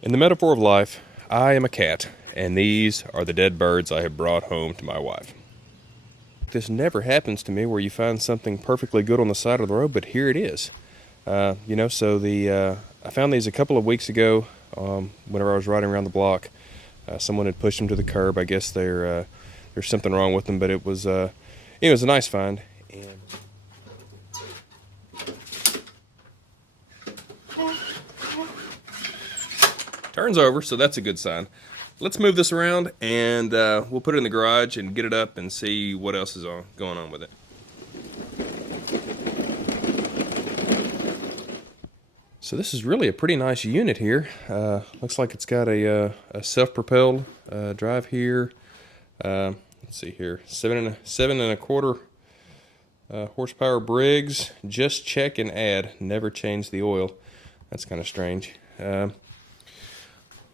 In the metaphor of life, I am a cat, and these are the dead birds I have brought home to my wife. This never happens to me where you find something perfectly good on the side of the road, but here it is. I found these a couple of weeks ago whenever I was riding around the block. Someone had pushed them to the curb. I guess there's something wrong with them, but it was a nice find. And turns over, so that's a good sign. Let's move this around, and we'll put it in the garage and get it up and see what else is going on with it. So this is really a pretty nice unit here. Looks like it's got a self-propelled drive here. Let's see here, seven and a quarter horsepower Briggs. Just check and add. Never change the oil. That's kind of strange.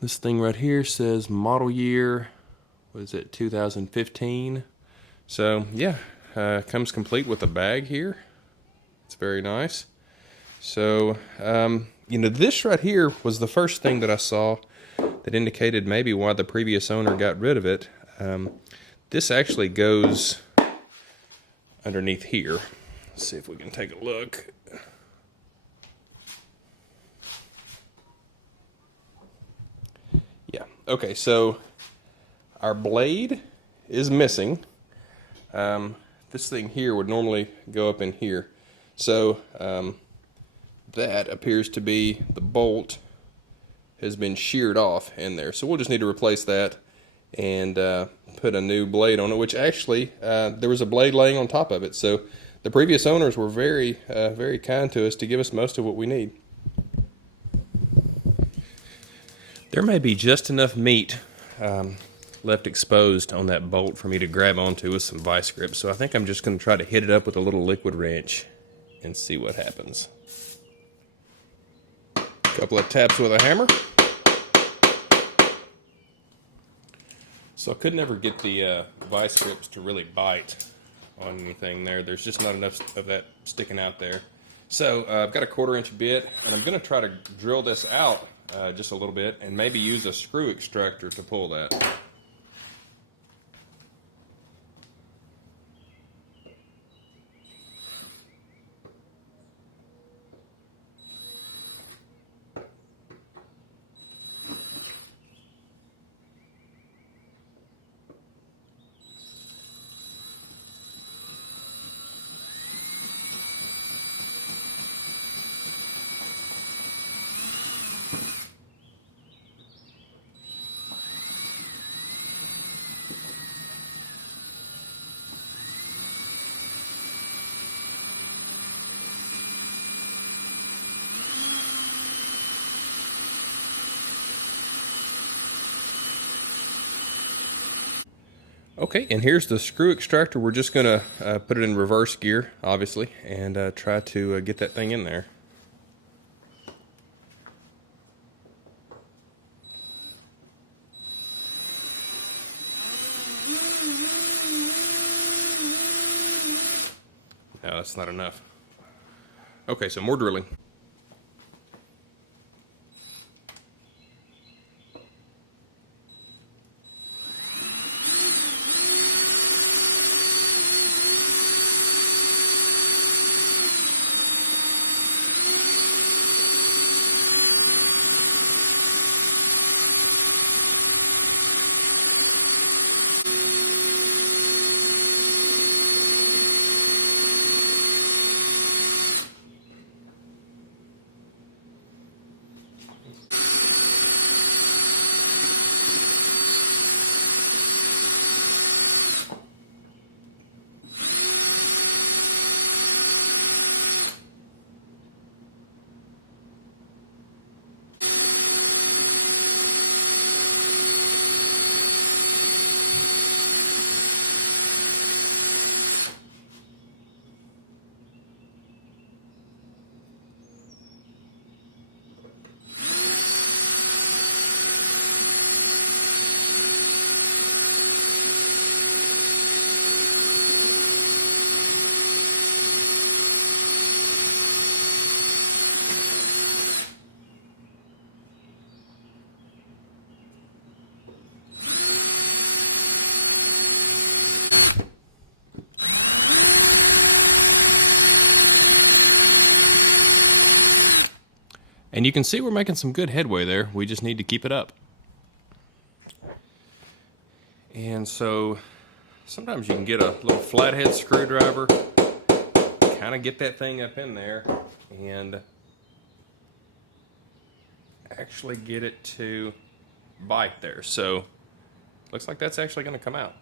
This thing right here says model year, what is it, 2015. So yeah, comes complete with a bag here. It's very nice. So, this right here was the first thing that I saw that indicated maybe why the previous owner got rid of it. This actually goes underneath here. Let's see if we can take a look. Yeah, okay, so our blade is missing. This thing here would normally go up in here. So, that appears to be the bolt has been sheared off in there. So we'll just need to replace that and put a new blade on it, which actually there was a blade laying on top of it. So the previous owners were very, very kind to us to give us most of what we need. There may be just enough meat left exposed on that bolt for me to grab onto with some vice grips. So I think I'm just going to try to hit it up with a little liquid wrench and see what happens. Couple of taps with a hammer. So I could never get the vice grips to really bite on anything there. There's just not enough of that sticking out there. So I've got a 1/4 inch bit, and I'm going to try to drill this out just a little bit and maybe use a screw extractor to pull that. Okay, and here's the screw extractor. We're just going to put it in reverse gear, obviously, and try to get that thing in there. No, that's not enough. Okay, so more drilling. And you can see we're making some good headway there. We just need to keep it up. And so sometimes you can get a little flathead screwdriver, kind of get that thing up in there and actually get it to bite there. So looks like that's actually going to come out.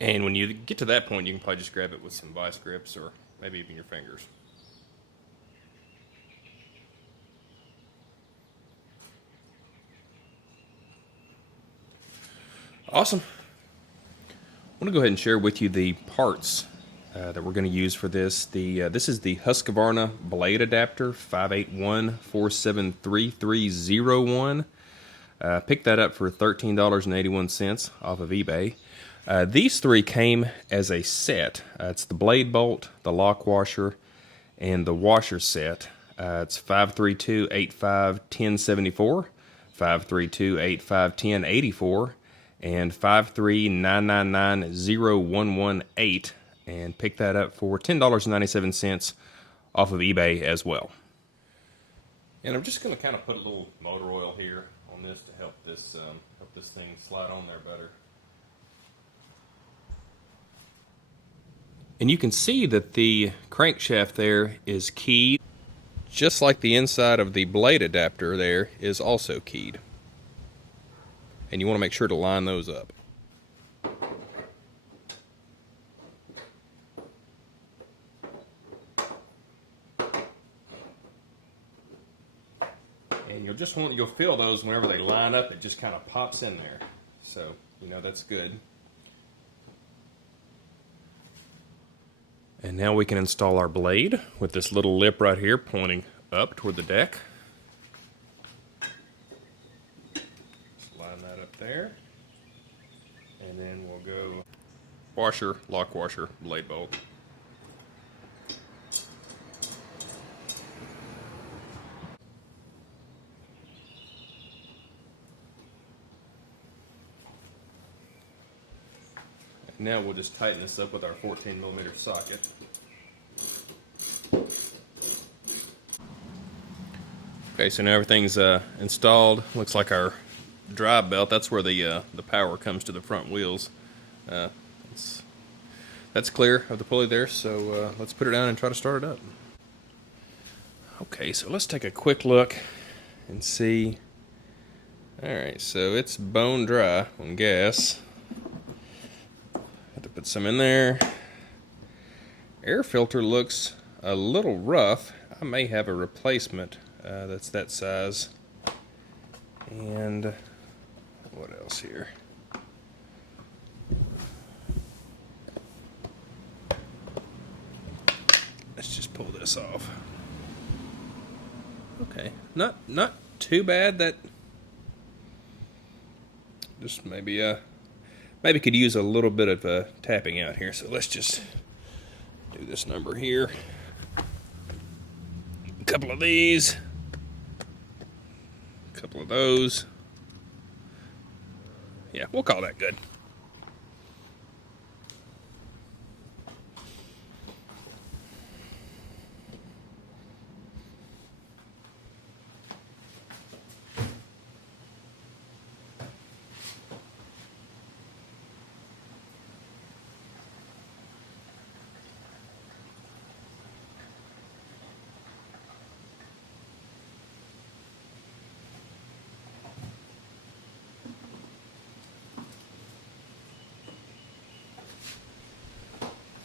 And when you get to that point, you can probably just grab it with some vice grips or maybe even your fingers. Awesome. I want to go ahead and share with you the parts that we're going to use for this. This is the Husqvarna blade adapter 581473301. Picked that up for $13.81 off of eBay. These three came as a set. It's the blade bolt, the lock washer, and the washer set. It's 532851074, 532851084, and 539990118, and picked that up for $10.97 off of eBay as well. And I'm just going to kind of put a little motor oil here on this to help this thing slide on there better. And you can see that the crankshaft there is keyed, just like the inside of the blade adapter there is also keyed. And you want to make sure to line those up. And you'll feel those whenever they line up, it just kind of pops in there. So, you know, that's good. And now we can install our blade with this little lip right here pointing up toward the deck. Just line that up there. And then we'll go washer, lock washer, blade bolt. Now we'll just tighten this up with our 14mm socket. Okay, so now everything's installed. Looks like our drive belt, that's where the power comes to the front wheels. That's clear of the pulley there, so let's put it down and try to start it up. Okay, so let's take a quick look and see. Alright, so it's bone dry on gas. Have to put some in there. Air filter looks a little rough. I may have a replacement that's that size. And what else here? Let's just pull this off. Okay, not too bad. That just maybe could use a little bit of tapping out here. So let's just do this number here. A couple of these, a couple of those. Yeah, we'll call that good.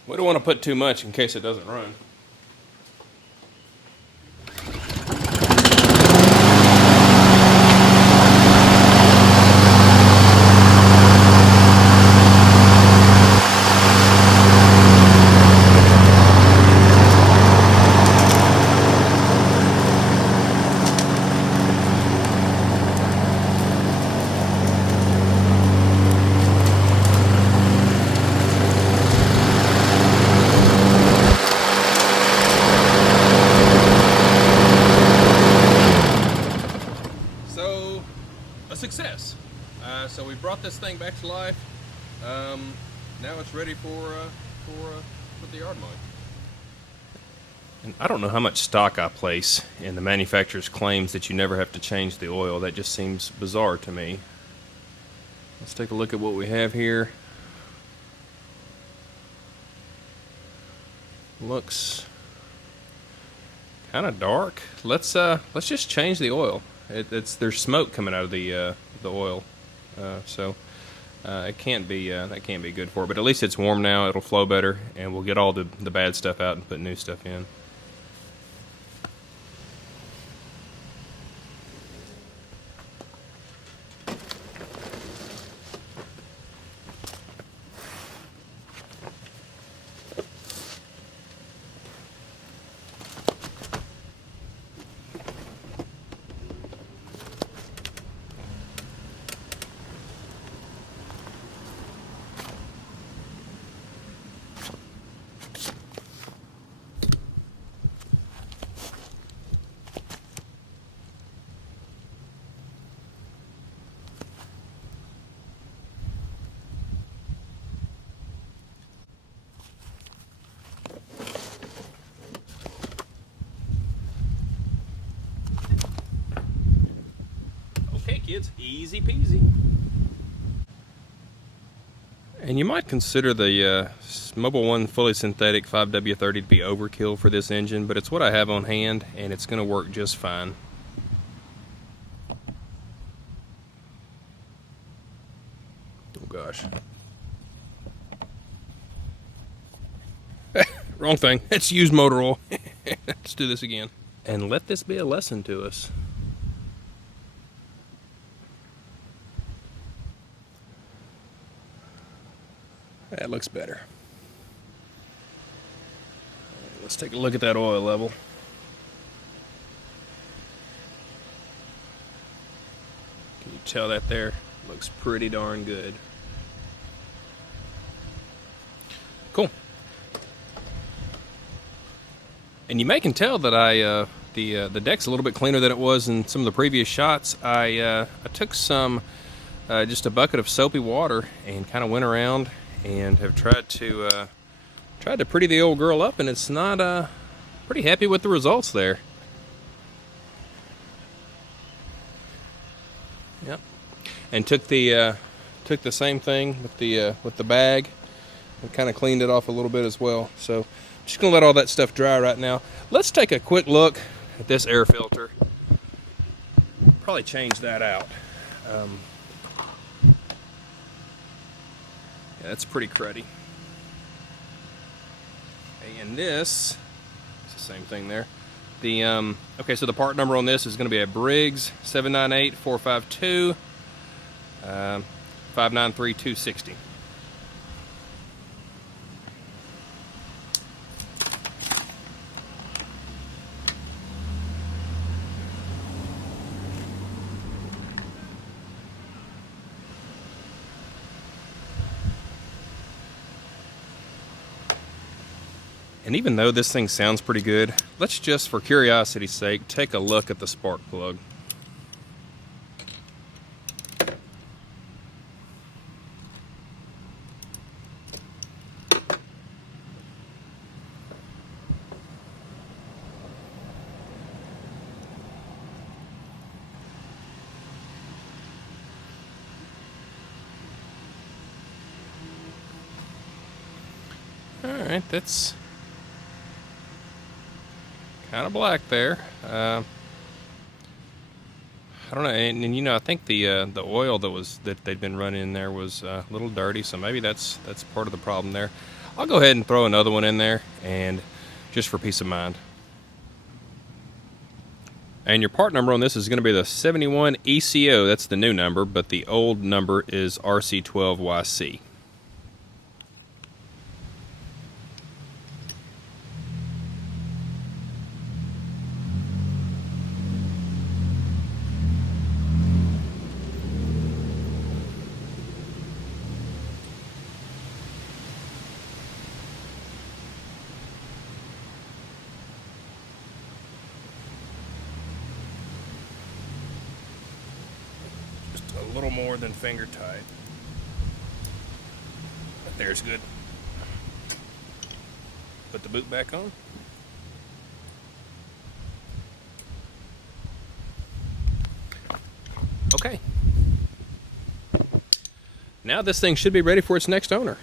We don't want to put too much in case it doesn't run. success. So we brought this thing back to life. Now it's ready for the yard mowing. And I don't know how much stock I place in the manufacturer's claims that you never have to change the oil. That just seems bizarre to me. Let's take a look at what we have here. Looks kind of dark. Let's just change the oil. There's smoke coming out of the oil, so it can't be that can't be good for it. But at least it's warm now. It'll flow better, and we'll get all the bad stuff out and put new stuff in. Okay, kids, easy peasy. And you might consider the Mobile One fully synthetic 5W30 to be overkill for this engine, but it's what I have on hand, and it's going to work just fine. Oh gosh. Wrong thing. It's used motor oil. Let's do this again. And let this be a lesson to us. That looks better. Let's take a look at that oil level. Can you tell that there? Looks pretty darn good. Cool. And you may can tell that the deck's a little bit cleaner than it was in some of the previous shots. I took some just a bucket of soapy water and kind of went around and have tried to pretty the old girl up, and it's not pretty happy with the results there. Yep. And took the same thing with the bag and kind of cleaned it off a little bit as well. So just gonna let all that stuff dry right now. Let's take a quick look at this air filter. Probably change that out. Yeah, that's pretty cruddy. And this, it's the same thing there. The okay, so the part number on this is going to be a Briggs 798-452 593-260. And even though this thing sounds pretty good, let's just, for curiosity's sake, take a look at the spark plug. All right, that's kind of black there. I don't know, and you know, I think the oil that they'd been running in there was a little dirty, so maybe that's part of the problem there. I'll go ahead and throw another one in there, and just for peace of mind. And your part number on this is going to be the 71 ECO. That's the new number, but the old number is RC12YC. a little more than finger tight. But there's good. Put the boot back on. Okay. Now this thing should be ready for its next owner.